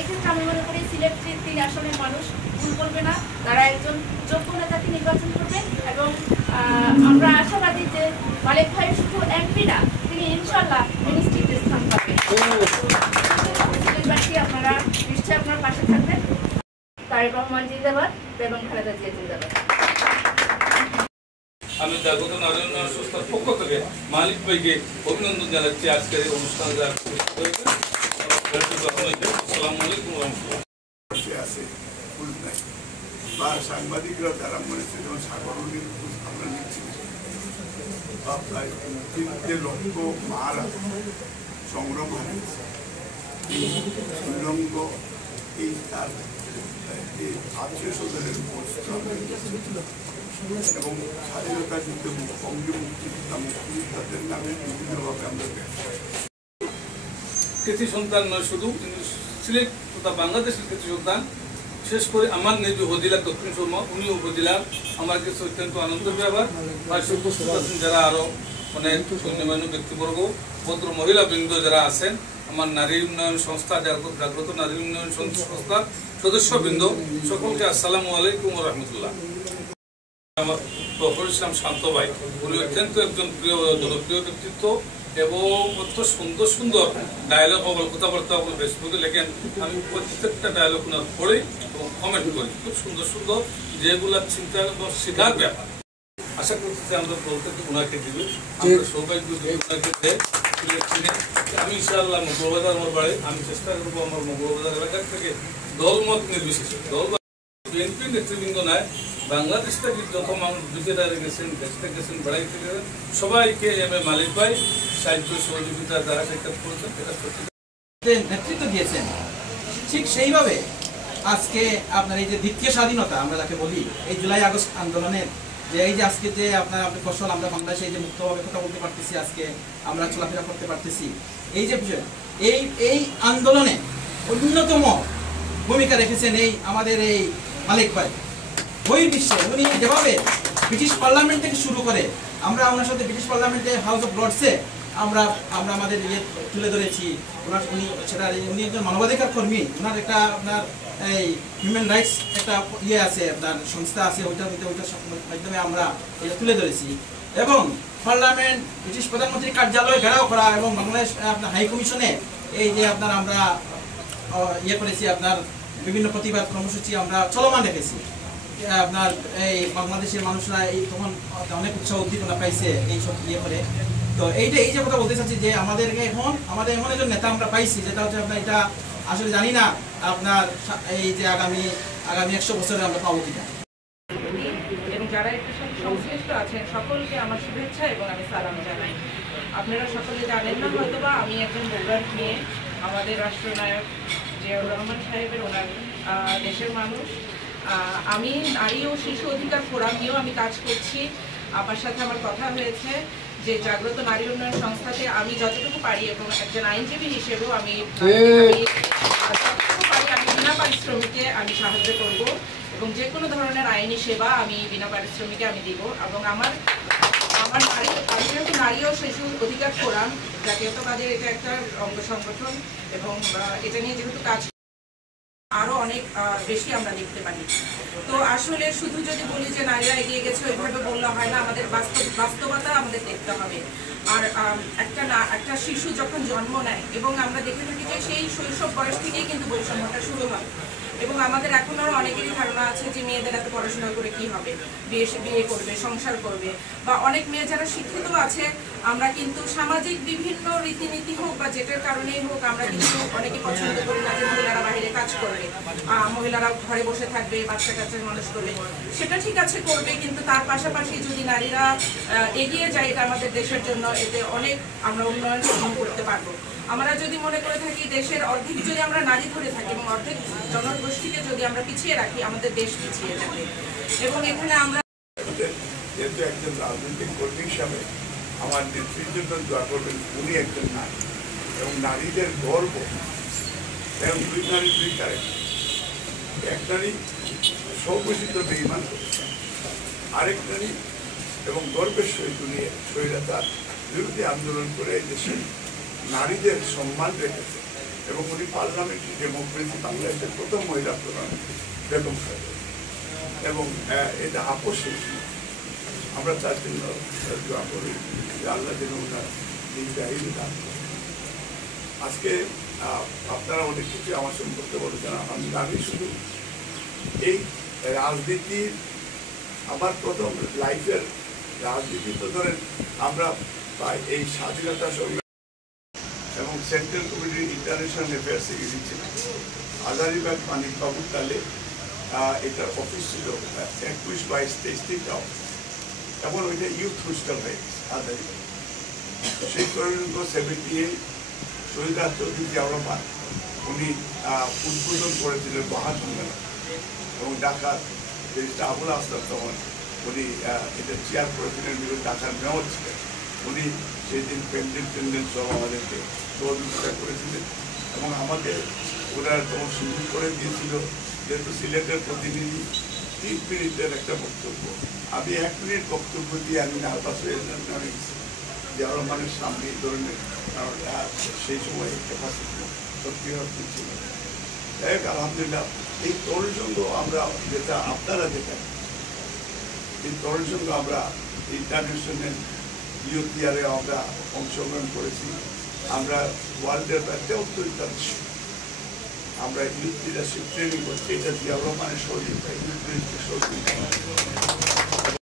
এক্ষেত্রে আমি মনে করি সিলেট 3 আসনের মানুষ ভুল করবে না, তারা একজন যোগ্য নেতাকে নির্বাচন করবে এবং আমরা আশাবাদী যে মালিক ভাই শুধু এমপি না, তিনি ইনশাআল্লাহ মিনিস্ট্রিতে স্থান পাবেন। সিলেটবাসী আপনারা নিশ্চয়ই আপনার পাশে থাকবেন। তারেক রহমান জিন্দাবাদ, বেগম খালেদা জিয়া জিন্দাবাদ। আমি জাগ্রত নারী উন্নয়ন সংস্থার পক্ষ থেকে মালিক ভাইকে অভিনন্দন জানাচ্ছি আজকের এই অনুষ্ঠানে বা সাংবাদিকরা যারা মনে হচ্ছে যেমন সাগরণীর আমরা নিচ্ছি প্রায় 3 লক্ষ মারা সংগ্রাম হারিয়েছে উল্লঙ্গ এই তার আত্মীয় স্বজনের এবং স্বাধীনতা যুদ্ধে বঙ্গে মুক্তিযোদ্ধা মুক্তিযোদ্ধাদের নামে বিভিন্নভাবে আমরা কৃতি সন্তান নয় শুধু, কিন্তু সিলেট তথা বাংলাদেশের কৃতি সন্তান, বিশেষ করে আমার নিজ উপজেলা দক্ষিণ সুরমা, উনি উপজেলার আমার কাছে অত্যন্ত আনন্দের ব্যাপার। পাশে উপস্থিত আছেন যারা আরো অনেক গণ্যমান্য ব্যক্তিবর্গ, ভদ্র মহিলা বৃন্দ যারা আছেন, আমার নারী উন্নয়ন সংস্থা জাগ্রত নারী উন্নয়ন সংস্থার সদস্যবৃন্দ, সকলকে আসসালামু আলাইকুম ওয়া রাহমাতুল্লাহ। আমার প্রফর ইসলাম শান্ত ভাই, উনি অত্যন্ত একজন জনপ্রিয় ব্যক্তিত্ব এবং অত্যন্ত সুন্দর সুন্দর ডায়লগ কথাবার্তা ফেসবুকে লেখেন। আমি প্রত্যেকটা ডায়লগ ওনার পড়ে এবং কমেন্ট করি, খুব সুন্দর সুন্দর, যেগুলা চিন্তা শেখার ব্যাপার। আশা করতেছি আমরা বলতে ওনাকে দিবে, আমরা সৌভাগ্য ওনাকে দেয়। আমি ইনশাআল্লাহ মঙ্গলবাজার আমার বাড়ি, আমি চেষ্টা করবো আমার মঙ্গলবাজার এলাকার থেকে দলমত নির্বিশেষে, দল বিএনপি নেতৃবৃন্দ নয়, বাংলাদেশ থেকে যত মানুষ বিজেতারে গেছেন, দেশটা গেছেন, বেড়াইতে গেছেন, সবাইকে মালিক ভাই সাহায্য সহযোগিতা দ্বারা সাক্ষাৎ করেছেন, নেতৃত্ব দিয়েছেন। ঠিক সেইভাবে আজকে আপনার এই যে দ্বিতীয় স্বাধীনতা আমরা যাকে বলি, এই জুলাই আগস্ট আন্দোলনের যে এই যে আজকে যে আপনার ফসল আমরা বাংলাদেশে এই যে মুক্তভাবে কথা বলতে পারতেছি, আজকে আমরা চলাফেরা করতে পারতেছি, এই যে বিষয় এই আন্দোলনে অন্যতম ভূমিকা রেখেছেন এই আমাদের এই মালিক ভাই। বহির্বিশ্বে উনি যেভাবে ব্রিটিশ পার্লামেন্ট থেকে শুরু করে, আমরা ওনার সাথে ব্রিটিশ পার্লামেন্টে হাউস অফ লর্ডসে আমরা আমাদের ইয়ে তুলে ধরেছি। উনি একজন মানবাধিকার কর্মী, ওনার একটা আপনার এই হিউম্যান রাইটস একটা ইয়ে আছে, আপনার সংস্থা আছে, ওইটার মাধ্যমে আমরা এটা তুলে ধরেছি। এবং পার্লামেন্ট, ব্রিটিশ প্রধানমন্ত্রীর কার্যালয় ঘেরাও করা এবং বাংলাদেশ আপনার হাই কমিশনে এই যে আপনার আমরা ইয়ে করেছি, আপনার বিভিন্ন প্রতিবাদ কর্মসূচি আমরা চলমান রেখেছি। আপনার এই বাংলাদেশের মানুষরা এই তখন অনেক উৎসাহ উদ্দীপনা পাইছে এইসব ইয়ে করে। তো এই যে কথা বলতে চাচ্ছি যে আমাদেরকে এখন আমাদের এমন একজন নেতা আমরা পাইছি, যেটা হচ্ছে আপনার এটা আসলে জানি না আপনার এই যে আগামী 100 বছরে আমরা পাবো কিনা। এবং যারা এটার সাথে সংশ্লিষ্ট আছেন সকলকে আমার শুভেচ্ছা এবং আমি সালাম জানাই। আপনারা সকলে জানেন না হয়তোবা, আমি একজন বগুড়ার মেয়ে, আমাদের রাষ্ট্রনায়ক জিয়াউর রহমান সাহেবের ওনার দেশের মানুষ। আমি নারী ও শিশু অধিকার ফোরাম নিয়েও আমি কাজ করছি। আমার সাথে আমার কথা হয়েছে যে জাগ্রত নারী উন্নয়ন সংস্থাতে আমি যতটুকু পারি এবং একজন আইনজীবী হিসেবেও আমি যতটুকু পারি আমি বিনা পারিশ্রমিকে আমি সাহায্য করব এবং যে কোনো ধরনের আইনি সেবা আমি বিনা পারিশ্রমিকে আমি দিব। এবং আমি যেহেতু নারী ও শিশু অধিকার ফোরাম জাতীয়তাবাদের এটা একটা অঙ্গ সংগঠন এবং এটা নিয়ে যেহেতু কাজ আরো অনেক বেশি আমরা দেখতে পারি। তো আসলে শুধু যদি বলি যে নারীরা এগিয়ে গেছে ওইভাবে বললে হয় না, আমাদের বাস্তবতা আমাদের দেখতে হবে। আর একটা শিশু যখন জন্ম নেয় এবং আমরা দেখে থাকি যে সেই শৈশব বয়স থেকেই কিন্তু বৈষম্যটা শুরু হয় এবং আমাদের এখন আরো অনেকেরই ধারণা আছে যে মেয়েদের এত পড়াশোনা করে কি হবে, বিয়ে করবে, সংসার করবে, বা অনেক মেয়ে যারা শিক্ষিত আছে আমরা কিন্তু সামাজিক বিভিন্ন রীতিনীতি হোক বা যেটার কারণেই হোক আমরা কিন্তু অনেকে পছন্দ করি না যে মহিলারা বাইরে কাজ করবে, মহিলারা ঘরে বসে থাকবে, বাচ্চা কাচ্চা মানুষ করবে। সেটা ঠিক আছে করবে, কিন্তু তার পাশাপাশি যদি নারীরা এগিয়ে যায় এটা আমাদের দেশের জন্য এতে অনেক আমরা উন্নয়ন সাধন করতে পারবো। আমরা যদি মনে করে থাকি দেশের অর্ধেক যদি আমরা নারী ধরে থাকি এবং অর্ধেক জনগোষ্ঠীকে যদি আমরা পিছিয়ে রাখি আমাদের দেশ পিছিয়ে যাবে। এবং এখানে আমরা যেহেতু একজন রাজনৈতিক কর্মী হিসাবে আমার নেত্রীর জন্য দোয়া করবেন, উনি একজন নারী এবং নারীদের গর্ব এবং দুই নারী দুই ক্যারেক্টার। এক নারী সৌঘোষিত বেঈমান করছে, আরেক নারী এবং গর্বের সহিত নিয়ে স্বৈরাচার বিরোধী আন্দোলন করে দেশে নারীদের সম্মান রেখেছে এবং উনি পার্লামেন্টারি ডেমোক্রেসি বাংলাদেশের প্রথম মহিলা প্রধান বেগম খালেদা এবং এটা আপোষের আমরা তার জন্য দোয়া করি যে আল্লাহ যেন ওনার দীর্ঘায়ু দান করেন। আজকে আপনারা অনেক কিছু আমার সম্পর্কে বলেছেন। আমি শুধু এই রাজনীতির আমার প্রথম লাইফের রাজনীতি তো ধরেন আমরা এই স্বাধীনতা সংগ্রাম এবং central committee international affairs secretary ছিলেন। হাজারিবাগ মানিকবাবুর তালে এটার অফিস ছিল 21, 22, 23টা অফিস। এখন ওইটা ইউথ হোস্টেল হয়ে গেছে হাজারিবাগ। সেই তরুণ 78 শহীদ চৌধুরী জিয়াউর রহমান উনি উদ্বোধন করেছিলেন বাহার সম্মেলন এবং ঢাকার আবুল আসলাম তখন উনি এটা চেয়ার করেছিলেন, ঢাকার মেয়র ছিলেন। উনি সেই দিন প্যান্ডেল সব আমাদেরকে সহযোগিতা করেছিলেন এবং আমাদের ওনারা তখন সুযোগ করে দিয়েছিল, যেহেতু সিলেটের প্রতিনিধি 3 মিনিটের একটা বক্তব্য। আমি 1 মিনিট বক্তব্য দিয়ে আমি নার্ভাস হয়ে আমি জিয়াউর রহমানের সামনে এই ধরনের সেই সময় ক্যাপাসিটি সত্যি অর্থ ছিল। যাই হোক আলহামদুলিল্লাহ এই তরুণ সংঘ আমরা যেটা আপনারা যেটা এই তরুণ সংঘ আমরা ইন্টারন্যাশনাল ইউথ ইয়ারে আমরা অংশগ্রহণ করেছি। আমরা ওয়ার্ল্ডের প্রায় 73টা দেশে আমরা ইউথ লিডারশিপ ট্রেনিং করছি। এটা জিয়াউর রহমানের সহযোগিতা, ইউথ লিডারশিপ সহযোগিতা।